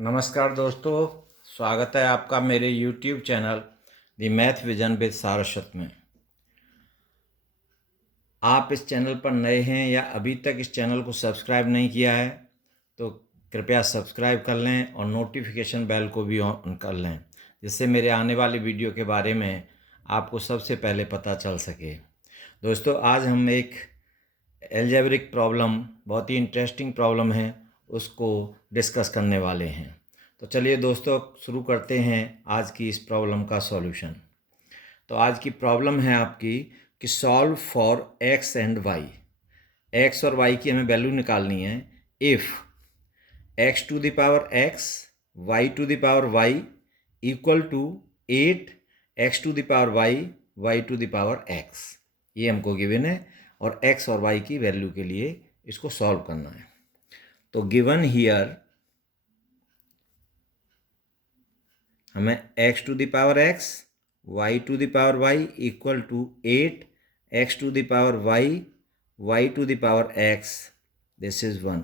नमस्कार दोस्तों, स्वागत है आपका मेरे YouTube channel the math vision with Saraswat में। आप इस चैनल पर नए हैं या अभी तक इस चैनल को सब्सक्राइब नहीं किया है तो कृपया सब्सक्राइब कर लें और नोटिफिकेशन बेल को भी ऑन कर लें, जिससे मेरे आने वाली वीडियो के बारे में आपको सबसे पहले पता चल सके। दोस्तों, आज हम एक एल्जेब्रिक प्रॉब्लम, बहुत ही इंटरेस्टिंग प्रॉब्लम है, उसको डिस्कस करने वाले हैं। तो चलिए दोस्तों, शुरू करते हैं आज की इस प्रॉब्लम का सॉल्यूशन। तो आज की प्रॉब्लम है आपकी कि solve for x and y. X और वाई की हमें वैल्यू निकालनी है। If x to the power x y to the power y equal to 8 x to the power y y to the power x, ये हमको given है और x और वाई की वैल्यू के लिए इसको सॉल्व करना है। तो गिवन हियर हमें x to the power x y to the power y equal to 8 x to the power y y to the power x, this is 1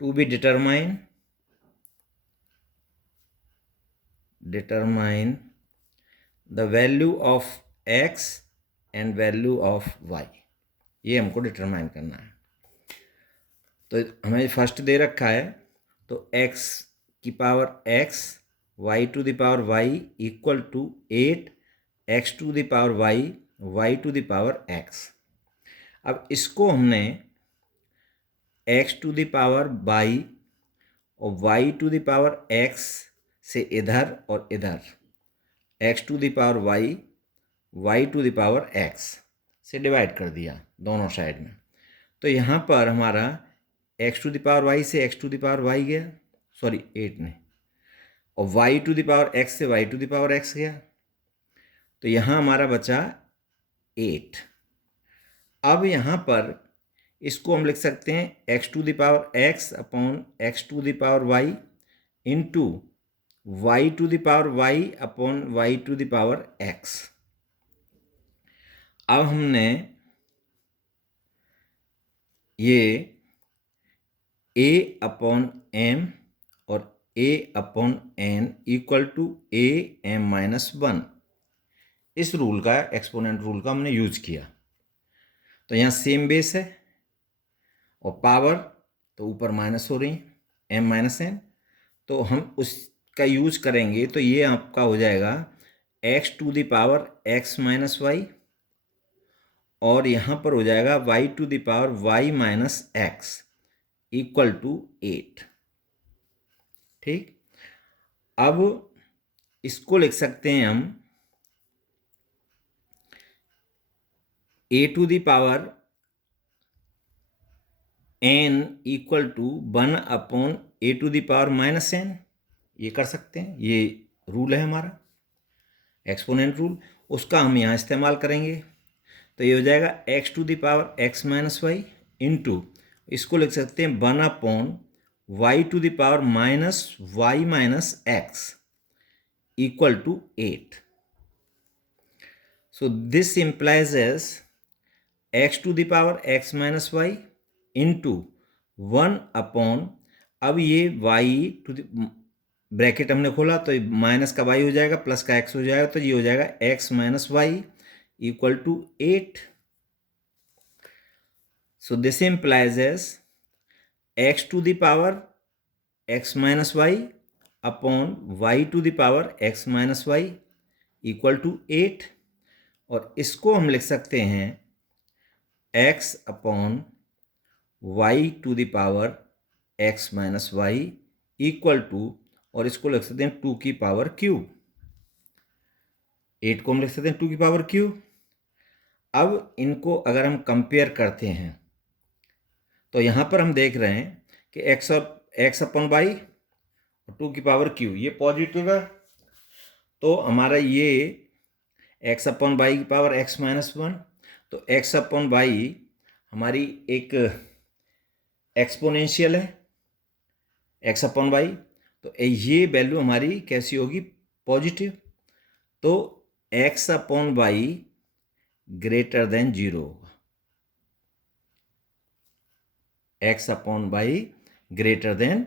to be determine the value of x and value of y, ये हमको determine करना है। तो हमें first they रखा है, तो x की power x y to the power y equal to 8 x to the power y y to the power x. अब इसको हमने x to the power y और y to the power x से इधर और इधर x to the power y y to the power x से divide कर दिया दोनों साइड में। तो यहाँ पर हमारा x to the power y से x to the power y गया, सॉरी 8 नहीं, और y to the power x से y to the power x गया। तो यहाँ हमारा बचा 8। अब यहाँ पर इसको हम लिख सकते हैं x to the power x upon x to the power y into y to the power y upon y to the power x. अब हमने ये a अपॉन m और a upon n equal to a m minus 1, इस rule का, exponent rule का हमने use किया। तो यहाँ सेम बेस है और पावर तो ऊपर माइनस हो रही m माइनस n, तो हम उसका यूज करेंगे। तो ये आपका हो जाएगा x to the power x minus y और यहाँ पर हो जाएगा y to the power y minus x equal to 8। ठीक, अब इसको लिख सकते हैं हम a to the power n equal to 1 upon a to the power minus n, ये कर सकते हैं। ये रूल है हमारा एक्सपोनेंट रूल, उसका हम यहाँ इस्तेमाल करेंगे। तो ये हो जाएगा x to the power x minus y into, इसको लिख सकते हैं 1 अपॉन y to the power minus y minus x equal to 8। So this implies as x to the power x minus y into 1 upon, अब ये y to the bracket हमने खोला तो माइनस का y हो जाएगा प्लस का x हो जाएगा, तो ये हो जाएगा x minus y equal to 8। So this implies as x to the power x minus y upon y to the power x minus y equal to 8, और इसको हम लिख सकते हैं x upon y to the power x minus y equal to, और इसको लिख सकते हैं 2 की पावर क्यूब। 8 को हम लिख सकते हैं 2 की पावर क्यूब। अब इनको अगर हम कंपेयर करते हैं तो यहाँ पर हम देख रहे हैं कि एक्स अपॉन वाई और 2 की पावर क्यू ये पॉजिटिव है, तो हमारा ये एक्स अपॉन वाई की पावर एक्स माइनस 1, तो एक्स अपॉन वाई हमारी एक एक्सपोनेंशियल है एक्स अपॉन वाई, तो ये वैल्यू हमारी कैसी होगी, पॉजिटिव। तो x upon y greater than 0 होगा, x upon y greater than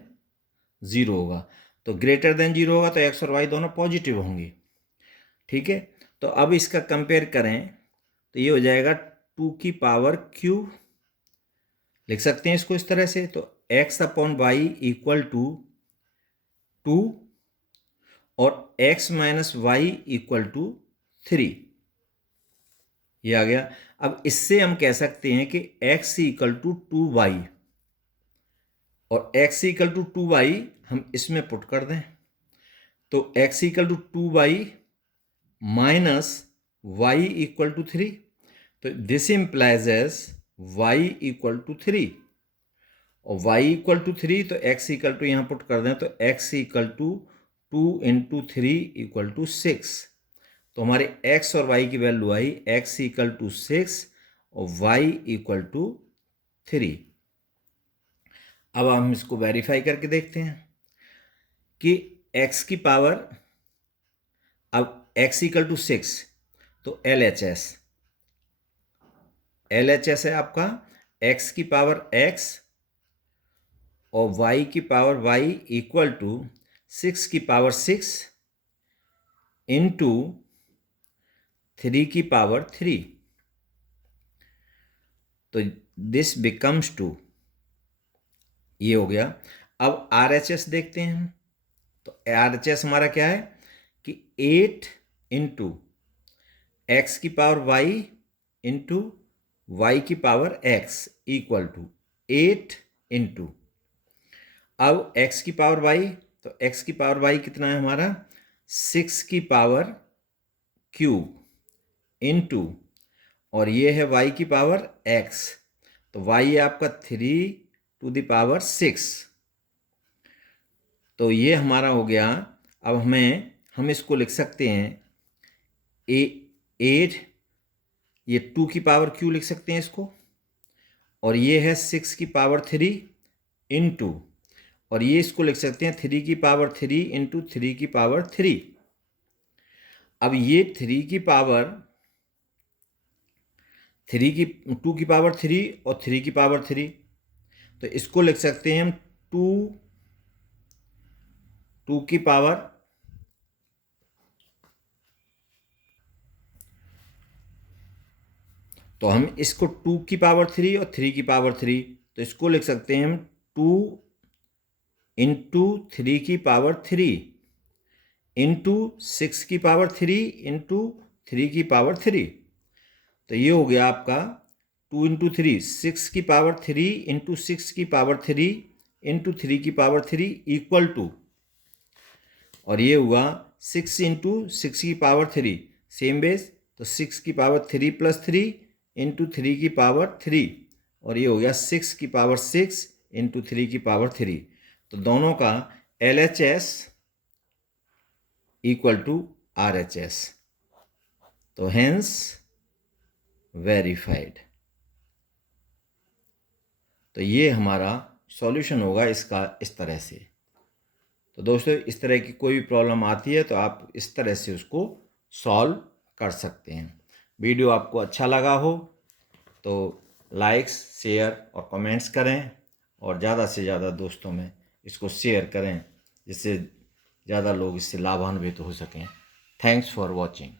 zero होगा, तो ग्रेटर देन ज़ीरो होगा तो एक्स और वाई दोनों पॉजिटिव होंगे। ठीक है, तो अब इसका कंपेयर करें तो ये हो जाएगा 2 की पावर क्यू, लिख सकते हैं इसको इस तरह से। तो x upon y equal to 2 और x minus y equal to 3, ये आ गया। अब इससे हम कह सकते हैं कि x इक्वल टू 2y, और x इक्वल टू 2y हम इसमें पुट कर दें, तो x equal to 2y minus y equal to 3, तो this implies as y equal to 3, और y इक्वल टू 3 तो x इक्वल टू यहाँ पुट कर दें, तो x equal to 2 into 3 equal to 6, तो हमारे x और y की वैल्यू आई x इक्वल टू 6 और y इक्वल टू 3। अब हम इसको वेरीफाई करके देखते हैं कि x की पावर, अब x इक्वल टू 6 तो LHS है आपका x की पावर x और y की पावर y इक्वल टू 6 की पावर 6 इंटू 3 की पावर 3, तो दिस बिकम्स टू, ये हो गया। अब RHS देखते हैं हम, तो RHS हमारा क्या है कि 8 इंटू एक्स की पावर y इंटू वाई की power x equal to 8 into, अब x की पावर y, तो x की पावर y कितना है हमारा 6 की पावर क्यूब इंटू, और ये है y की पावर x, तो y है आपका 3 टू द पावर 6, तो ये हमारा हो गया। अब हम इसको लिख सकते हैं 8, ये 2 की पावर q लिख सकते हैं इसको, और ये है 6 की पावर 3 इंटू, और ये इसको लिख सकते हैं 3 की पावर 3 इंटू 3 की पावर 3। अब ये 3 की पावर 2 की पावर 3 और 3 की पावर 3, तो इसको लिख सकते हैं हम 2 की पावर, तो हम इसको 2 की पावर 3 और 3 की पावर 3, तो इसको लिख सकते हैं हम 2 इंटू 3 की पावर 3 इंटू 6 की पावर 3 इंटू 3 की पावर 3, तो ये हो गया आपका 2 इंटू 3 6 की पावर 3 इंटू 6 की पावर 3 इंटू 3 की पावर 3 इक्वल टू, और ये हुआ 6 इंटू 6 की पावर 3 सेम बेस, तो 6 की पावर 3 प्लस 3 इंटू 3 की पावर 3, और ये हो गया 6 की पावर 6 इंटू 3 की पावर 3, तो दोनों का LHS इक्वल टू RHS, तो हेंस वेरीफाइड। तो ये हमारा सॉल्यूशन होगा इसका इस तरह से। तो दोस्तों इस तरह की कोई भी प्रॉब्लम आती है तो आप इस तरह से उसको सॉल्व कर सकते हैं। वीडियो आपको अच्छा लगा हो तो लाइक्स, शेयर और कमेंट्स करें, और ज़्यादा से ज़्यादा दोस्तों में इसको शेयर करें जिससे ज़्यादा लोग इससे लाभान्वित हो सकें। Thanks for watching.